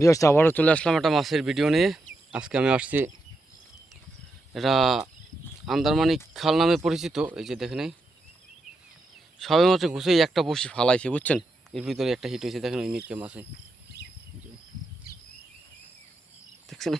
Viewers, আবারও চলে আসলাম একটা মাছের ভিডিও নিয়ে। আজকে আমি আসছি, এটা আন্দারমানি খাল নামে পরিচিত। এই যে দেখেন, সবে মাত্র ঘুষেই একটা বসি ফালাইছে, বুঝছেন। এর ভিতরে একটা হিট হয়েছে, দেখেন ওই মিটকে মাছে, দেখছেন।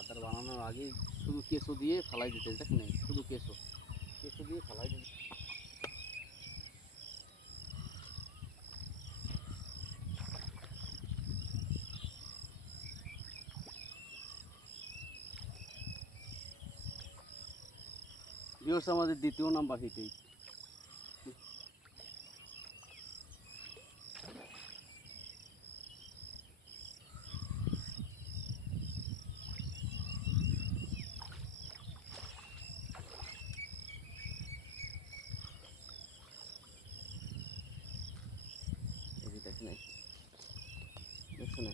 আদার বানানোর আগেই শুধু কেঁচো দিয়ে ফালাই দিতে, দেখেন, শুধু কেঁচো কেঁচো দিয়ে ফালাই দিতে। ভিউয়ার্স, আমাদের দ্বিতীয় নাম্বার হিটেই। দেখেন, দেখছেন।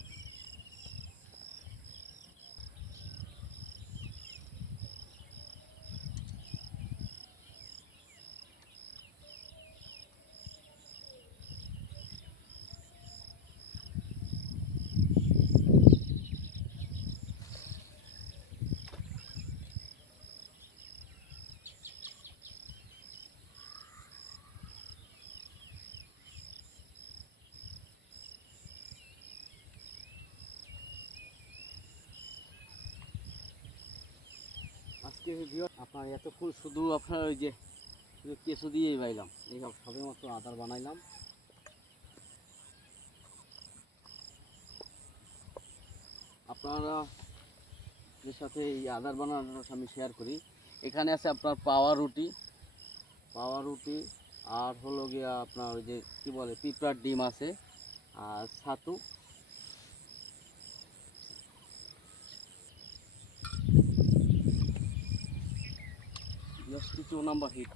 আজকে আপনার এতক্ষণ শুধু আপনার ওই যে কেঁচো দিয়েই বাইলাম, এই সবে মাত্র আদার বানাইলাম। আপনারা এর সাথে এই আদার বানানোর আমি শেয়ার করি। এখানে আছে আপনার পাওয়া রুটি আর হলো গিয়া আপনার ওই যে কী বলে পিঁপড়ার ডিম আছে, আর ছাতু। তৃতীয় নাম্বার হিট।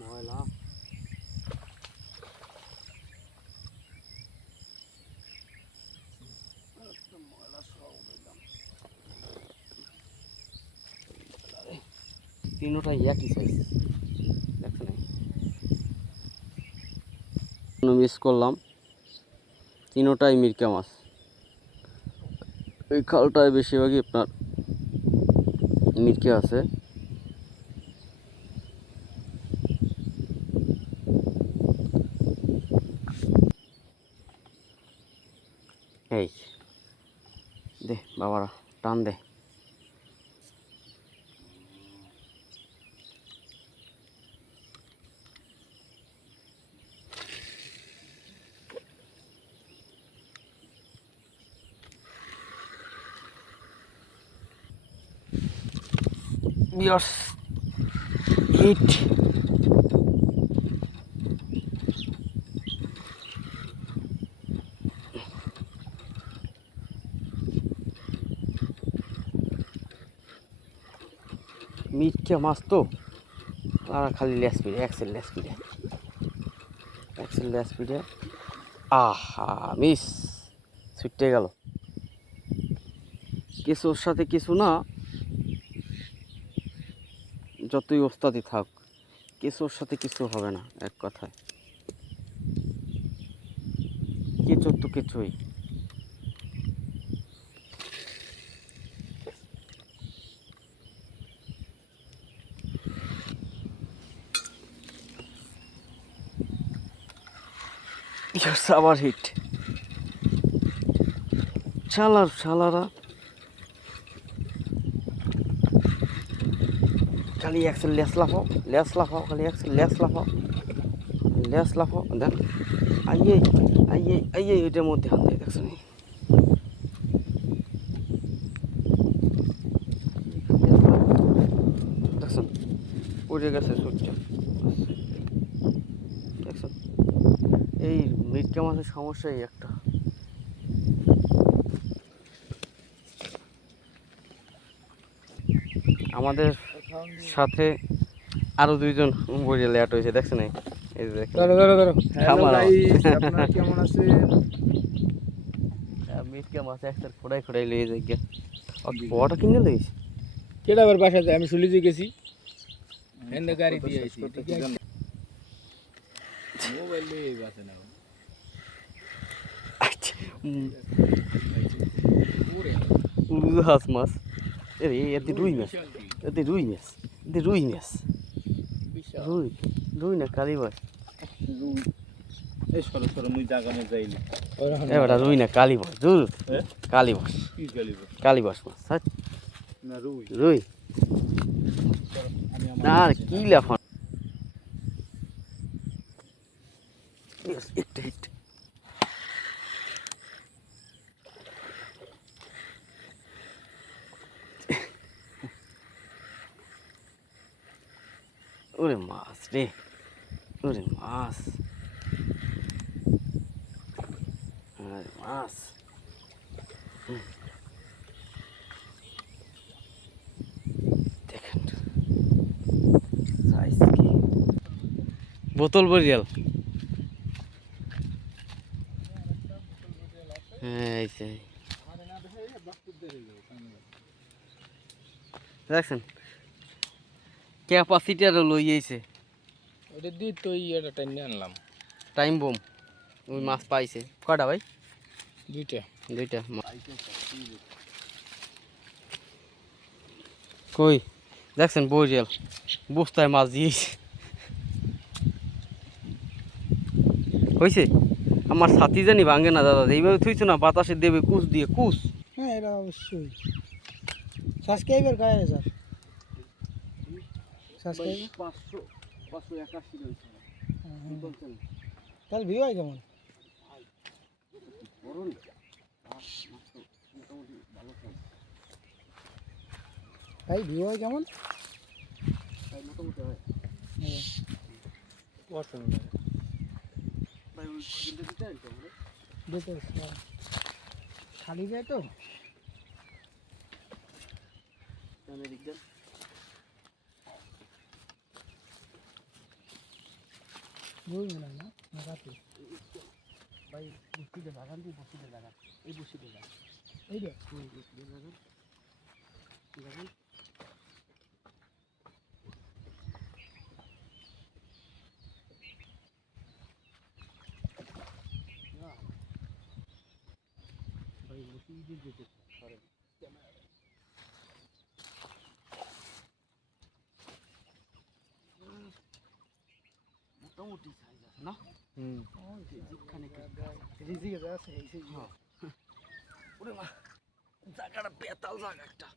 ময়লা, ময়লা সব দিলাম। তিনোটাই একই সাইজ, দেখছেন। মিস করলাম, তিনোটাই মিরকা মাছ। এই খালটায় বেশিরভাগই আপনার মিরকে আছে। এই দে বাবারা, টান দে। Viewers, hit. মিটকে মাছ তো, আর খালি লেস পিড়ে, এক্সেল লেস পিড়ে। আহা, মিস, ছুটে গেল। কিছুর সাথে কিছু না, যতই ওস্তাদি থাক, কিছুর সাথে কিছু হবে না, এক কথায়। কিছু তো কিছুই। আবার হিট। শালারা খালি একশো লেস লাফাও খালি একশো লেস লাফাও দেখ আইয়ে আইয়ে ওইটার মধ্যে হাত দিয়ে দেখছো নি দেখছো পড়ে গেছে সূর্যটা দেখছো এই মিটকা মাছের সমস্যাই একটা আমাদের সাথে আরো দুইজন বইয়ে লেট হয়েছে দেখছেন এই যে দেখেন কেমন আছে মিটকা মাছ একটা খোড়াই লিয়ে যাই গিয়া বড়টা কিনে লইস কেডা আবার বাসাতে আমি শুলিতে গেছি এনে গাড়ি দিয়ে আইছি মোবাইল লয়ে বাসে না আচ্ছা উড়াস মাছ এতে রুই মাছ রুই না কালি মাছ এই সরো সরো মুই জায়গা মে যাইনি এবারে রুই না কালি মাছ দূর কালি মাছ কি গালিব কালি মাছ মাছ না রুই রুই আমি না আর কি লাফান একটা হিট ওরে মাছ রে ওরে মাছ আরে মাছ দেখেন সাইজ কি বোতল বরিয়াল হ্যাঁ এই সেই দেখছেন ক্যাপাসিটি আরো লইয়েছে ওটা দি তো এটা টাইনে আনলাম টাইম বোম ওই মাছ পাইছে কয়টা ভাই দুইটা কই দেখছেন বরিয়াল বস্তায় মাছ দিয়েছে হয়েছে আমার সাথী জানি ভাঙে না দাদা এইভাবে থুইছো না বাতাসে দেবে কুচ দিয়ে কুচ হ্যাঁ এটা অবশ্যই সাবস্ক্রাইবার কয় হাজার সাবস্ক্রাইবার 581 তাহলে ভিউ হয় কেমন ভাই ভিউ হয় কেমন মোটামুটি হয় খালি যায় তো বুঝলি না রাতে ভাই বসিতে লাগান তুই বসিতে লাগান এই বসিতে লাগান এই রে লাগান ভাই বসিতে যেতে পারে মোটামুটি সাইজ আছে না রিজিকে আছে এই সেই ওরে মা জায়গাটা বেতাল জায়গা একটা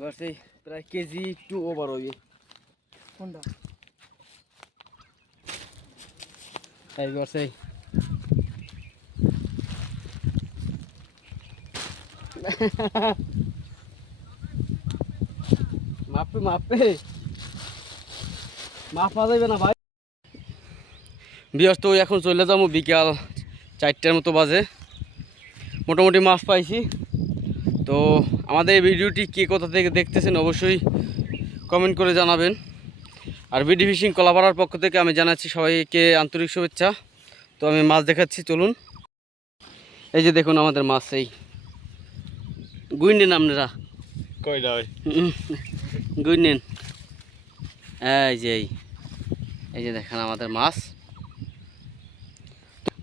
বাস এই প্রায় কেজি একটু ওভার হইবে কোনটা এই বাস এই মাপে মাপা যাবে না ভাই বিয়াস তো এখন চলে যাবো বিকাল 4টার মতো বাজে মোটামুটি মাছ পাইছি তো আমাদের এই ভিডিওটি কে কোথা থেকে দেখতেছেন অবশ্যই কমেন্ট করে জানাবেন আর বিডি ফিশিং কলাপাড়ার পক্ষ থেকে আমি জানাচ্ছি সবাইকে আন্তরিক শুভেচ্ছা তো আমি মাছ দেখাচ্ছি চলুন এই যে দেখুন আমাদের মাছ এই গুইনেন আপনারা কয়টা হয় গুইনেন এই যে দেখেন আমাদের মাছ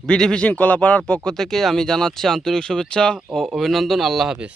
বিডি ফিশিং কলাপাড়ার পক্ষ থেকে আমি জানাচ্ছি আন্তরিক শুভেচ্ছা ও অভিনন্দন আল্লাহ হাফেজ।